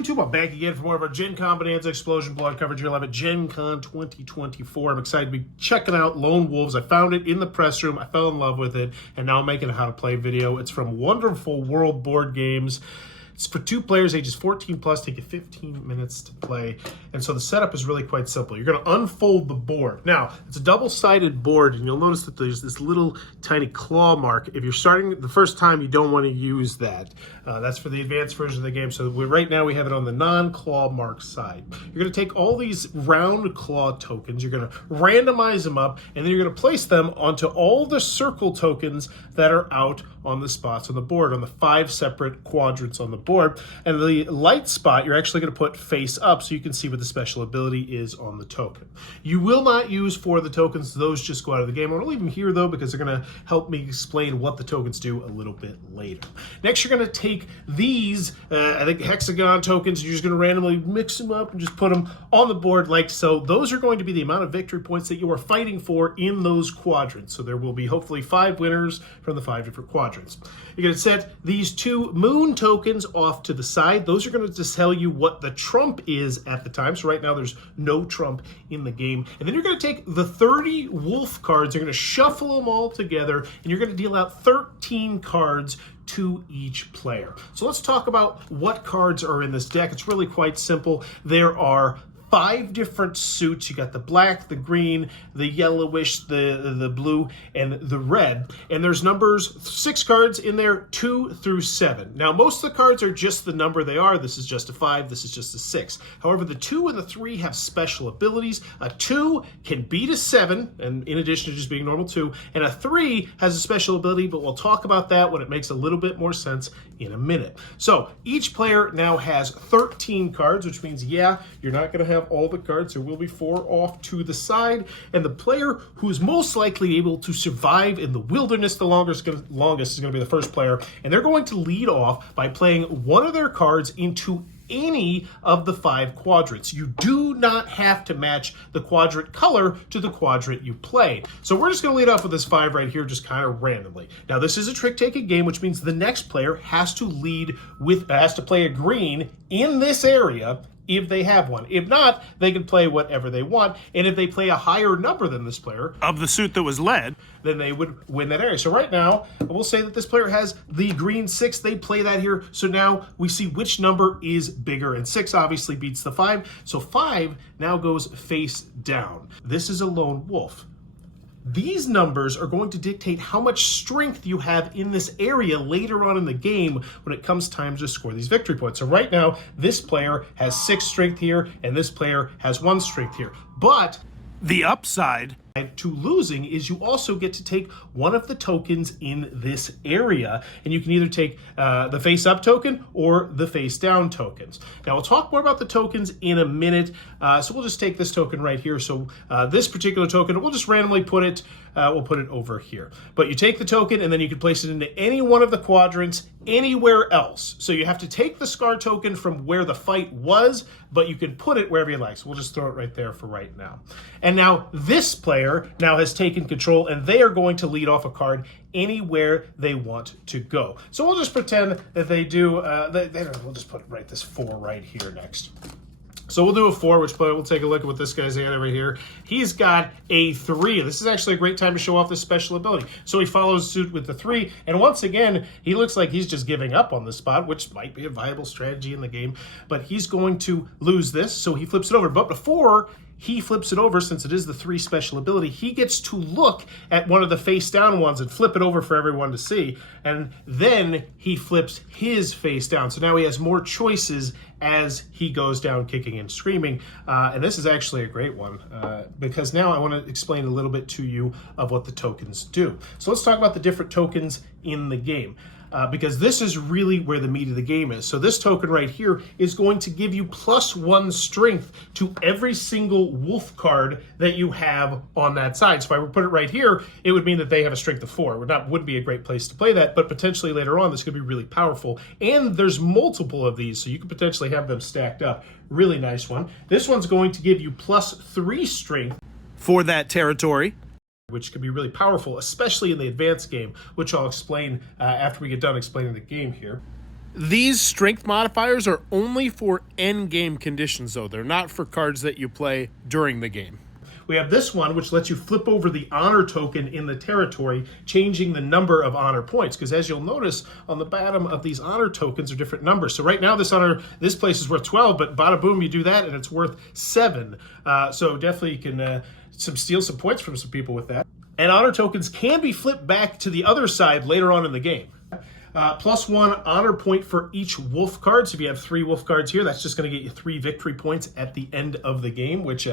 YouTube? I'm back again for more of our Gen Con Bonanza Explosion blog coverage here live at Gen Con 2024. I'm excited to be checking out Lone Wolves. I found it in the press room. I fell in love with it, and now I'm making a how to play video. It's from Wonderful World Board Games. It's for 2 players, ages 14 plus, take you 15 minutes to play. And so the setup is really quite simple. You're going to unfold the board. Now, it's a double-sided board, and you'll notice that there's this little tiny claw mark. If you're starting the first time, you don't want to use that. That's for the advanced version of the game. So right now we have it on the non-claw mark side. You're going to take all these round claw tokens, you're going to randomize them up, and then you're going to place them onto all the circle tokens that are out on the spots on the board, on the 5 separate quadrants on the board. And the light spot, you're actually going to put face up so you can see what the special ability is on the token. You will not use 4 of the tokens. Those just go out of the game. I'm going to leave them here, though, because they're going to help me explain what the tokens do a little bit later. Next, you're going to take these, I think, hexagon tokens. You're just going to randomly mix them up and just put them on the board like so. Those are going to be the amount of victory points that you are fighting for in those quadrants. So there will be hopefully 5 winners from the 5 different quadrants. You're going to set these 2 moon tokens off to the side. Those are going to just tell you what the trump is at the time. So right now there's no trump in the game. And then you're going to take the 30 wolf cards. You're going to shuffle them all together, and you're going to deal out 13 cards to each player. So let's talk about what cards are in this deck. It's really quite simple. There are 5 different suits. You got the black, the green, the yellowish, the blue, and the red. And there's numbers, 6 cards in there, 2 through 7. Now, most of the cards are just the number they are. This is just a 5, this is just a 6. However, the 2 and the 3 have special abilities. A 2 can beat a 7, and in addition to just being normal 2, and a 3 has a special ability, but we'll talk about that when it makes a little bit more sense in a minute. So each player now has 13 cards, which means, yeah, you're not going to have all the cards. There will be 4 off to the side, and the player who is most likely able to survive in the wilderness the longest is going to be the first player, and they're going to lead off by playing one of their cards into any of the 5 quadrants. You do not have to match the quadrant color to the quadrant you played. So we're just going to lead off with this 5 right here, just kind of randomly. Now, this is a trick-taking game, which means the next player has to play a green in this area if they have one. If not, they can play whatever they want. And if they play a higher number than this player of the suit that was led, then they would win that area. So right now, we'll say that this player has the green 6. They play that here. So now we see which number is bigger. And 6 obviously beats the 5. So 5 now goes face down. This is a lone wolf. These numbers are going to dictate how much strength you have in this area later on in the game when it comes time to score these victory points. So right now, this player has 6 strength here, and this player has 1 strength here. But the upside to losing is you also get to take one of the tokens in this area, and you can either take the face up token or the face down tokens. Now we'll talk more about the tokens in a minute, so we'll just take this token right here. So this particular token, we'll just randomly put it, we'll put it over here. But you take the token and then you can place it into any one of the quadrants anywhere else. So you have to take the scar token from where the fight was, but you can put it wherever you like. So we'll just throw it right there for right now. And now this player now has taken control, and they are going to lead off a card anywhere they want to go. So we'll just pretend that they do, we'll just put this 4 right here next. So we'll do a 4, which we'll take a look at what this guy's at over here. He's got a 3. This is actually a great time to show off this special ability. So he follows suit with the 3, and once again, he looks like he's just giving up on the spot, which might be a viable strategy in the game, but he's going to lose this, so he flips it over. But before he flips it over, since it is the 3 special ability, he gets to look at one of the face down ones and flip it over for everyone to see, and then he flips his face down. So now he has more choices as he goes down kicking and screaming. And this is actually a great one because now I want to explain a little bit to you of what the tokens do. So let's talk about the different tokens in the game. Because this is really where the meat of the game is. So this token right here is going to give you +1 strength to every single wolf card that you have on that side. So if I were to put it right here, it would mean that they have a strength of 4. It would be a great place to play that, but potentially later on, this could be really powerful. And there's multiple of these, so you could potentially have them stacked up. Really nice one. This one's going to give you +3 strength for that territory, which can be really powerful, especially in the advanced game, which I'll explain after we get done explaining the game here. These strength modifiers are only for end game conditions, though. They're not for cards that you play during the game. We have this one, which lets you flip over the honor token in the territory, changing the number of honor points. Because as you'll notice, on the bottom of these honor tokens are different numbers. So right now, this place is worth 12, but bada boom, you do that, and it's worth 7. So definitely you can steal some points from some people with that. And honor tokens can be flipped back to the other side later on in the game. +1 honor point for each wolf card. So if you have 3 wolf cards here, that's just going to get you 3 victory points at the end of the game, which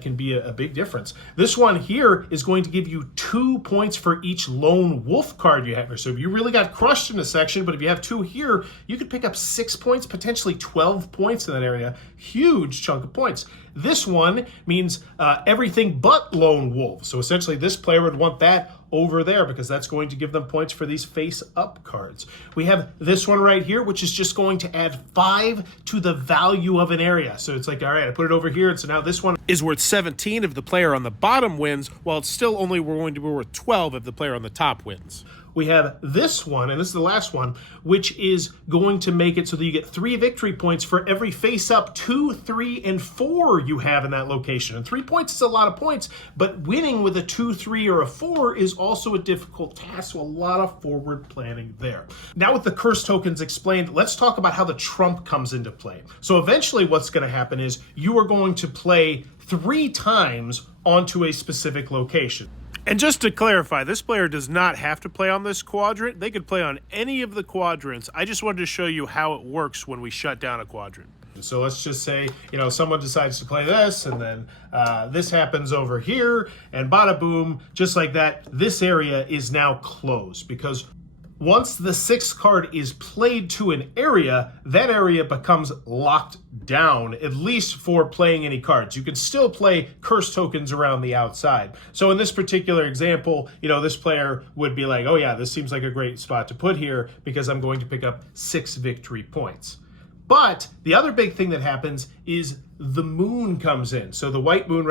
can be a big difference. This one here is going to give you 2 points for each lone wolf card you have. So if you really got crushed in a section, but if you have 2 here, you could pick up 6 points, potentially 12 points in that area. Huge chunk of points. This one means everything but lone wolf. So essentially this player would want that over there because that's going to give them points for these face-up cards. We have this one right here, which is just going to add 5 to the value of an area. So it's like, all right, I put it over here, and so now this one is worth 17 if the player on the bottom wins, while it's still only going to be worth 12 if the player on the top wins. We have this one, and this is the last one, which is going to make it so that you get 3 victory points for every face-up 2, 3, and 4 you have in that location. And 3 points is a lot of points, but winning with a 2, 3, or a 4 is also a difficult task, so a lot of forward planning there. Now with the curse tokens explained, let's talk about how the trump comes into play. So eventually what's going to happen is you are going to play 3 times onto a specific location. And just to clarify, this player does not have to play on this quadrant. They could play on any of the quadrants. I just wanted to show you how it works when we shut down a quadrant. So let's just say, someone decides to play this, and then this happens over here, and bada boom, just like that, this area is now closed because once the 6th card is played to an area, that area becomes locked down, at least for playing any cards. You can still play curse tokens around the outside. So in this particular example, this player would be like, oh yeah, this seems like a great spot to put here because I'm going to pick up 6 victory points. But the other big thing that happens is the moon comes in. So the white moon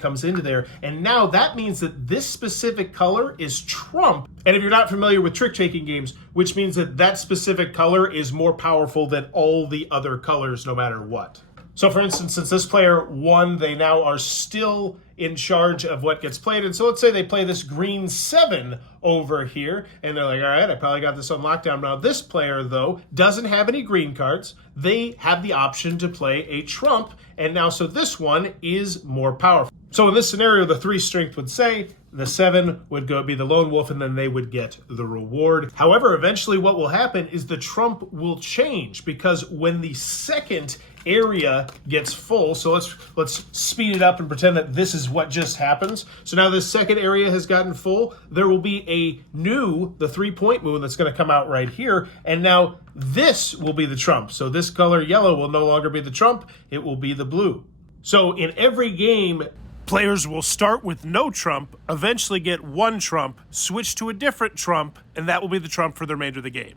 comes into there. And now that means that this specific color is trump. And if you're not familiar with trick-taking games, which means that that specific color is more powerful than all the other colors no matter what. So for instance, since this player won, they now are still in charge of what gets played. And so let's say they play this green 7 over here, and they're like, all right, I probably got this on lockdown. Now this player, though, doesn't have any green cards. They have the option to play a trump, and now so this one is more powerful. So in this scenario, the 3 strength would say, the 7 would be the lone wolf, and then they would get the reward. However, eventually what will happen is the trump will change, because when the second area gets full, so let's speed it up and pretend that this is what just happens. So now this second area has gotten full. There will be the 3-point moon that's going to come out right here, and now this will be the trump. So this color yellow will no longer be the trump, it will be the blue. So in every game, players will start with no trump, eventually get 1 trump, switch to a different trump, and that will be the trump for the remainder of the game.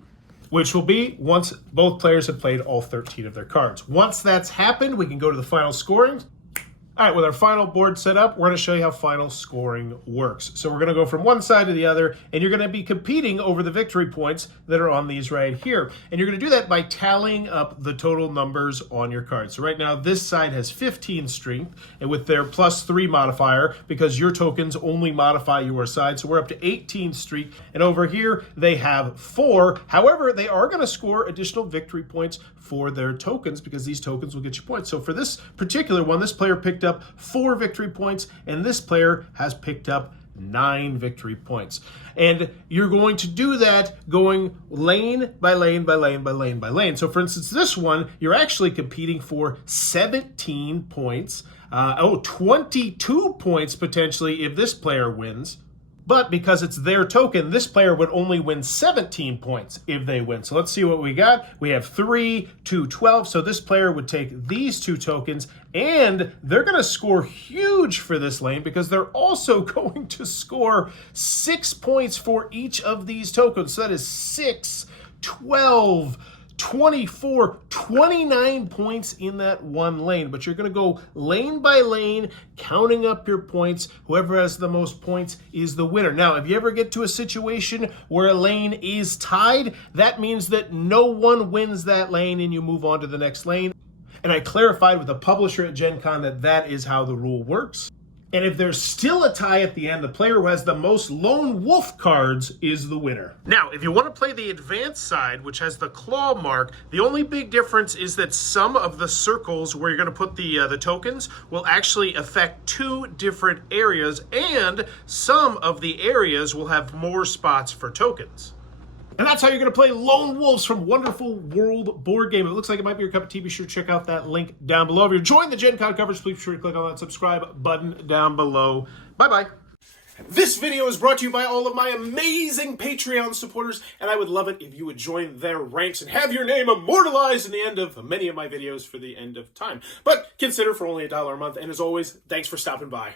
Which will be once both players have played all 13 of their cards. Once that's happened, we can go to the final scoring. All right, with our final board set up, we're going to show you how final scoring works. So we're going to go from one side to the other, and you're going to be competing over the victory points that are on these right here. And you're going to do that by tallying up the total numbers on your cards. So right now, this side has 15 strength, and with their +3 modifier, because your tokens only modify your side, so we're up to 18 strength. And over here, they have 4. However, they are going to score additional victory points for their tokens, because these tokens will get you points. So for this particular one, this player picked up 4 victory points, and this player has picked up 9 victory points. And you're going to do that going lane by lane by lane by lane by lane. So for instance, this one, you're actually competing for 17 points, 22 points potentially if this player wins. But because it's their token, this player would only win 17 points if they win. So let's see what we got. We have 3, 2, 12. So this player would take these 2 tokens, and they're going to score huge for this lane because they're also going to score 6 points for each of these tokens. So that is 6, 12, 24, 29 points in that one lane. But you're going to go lane by lane, counting up your points. Whoever has the most points is the winner. Now, if you ever get to a situation where a lane is tied, that means that no one wins that lane and you move on to the next lane. And I clarified with the publisher at Gen Con that that is how the rule works. And if there's still a tie at the end, the player who has the most lone wolf cards is the winner. Now, if you want to play the advanced side, which has the claw mark, the only big difference is that some of the circles where you're going to put the tokens will actually affect 2 different areas, and some of the areas will have more spots for tokens. And that's how you're going to play Lone Wolves from Wonderful World Board Game. If it looks like it might be your cup of tea, be sure to check out that link down below. If you're enjoying the Gen Con coverage, please be sure to click on that subscribe button down below. Bye-bye. This video is brought to you by all of my amazing Patreon supporters, and I would love it if you would join their ranks and have your name immortalized in the end of many of my videos for the end of time. But consider for only $1 a month, and as always, thanks for stopping by.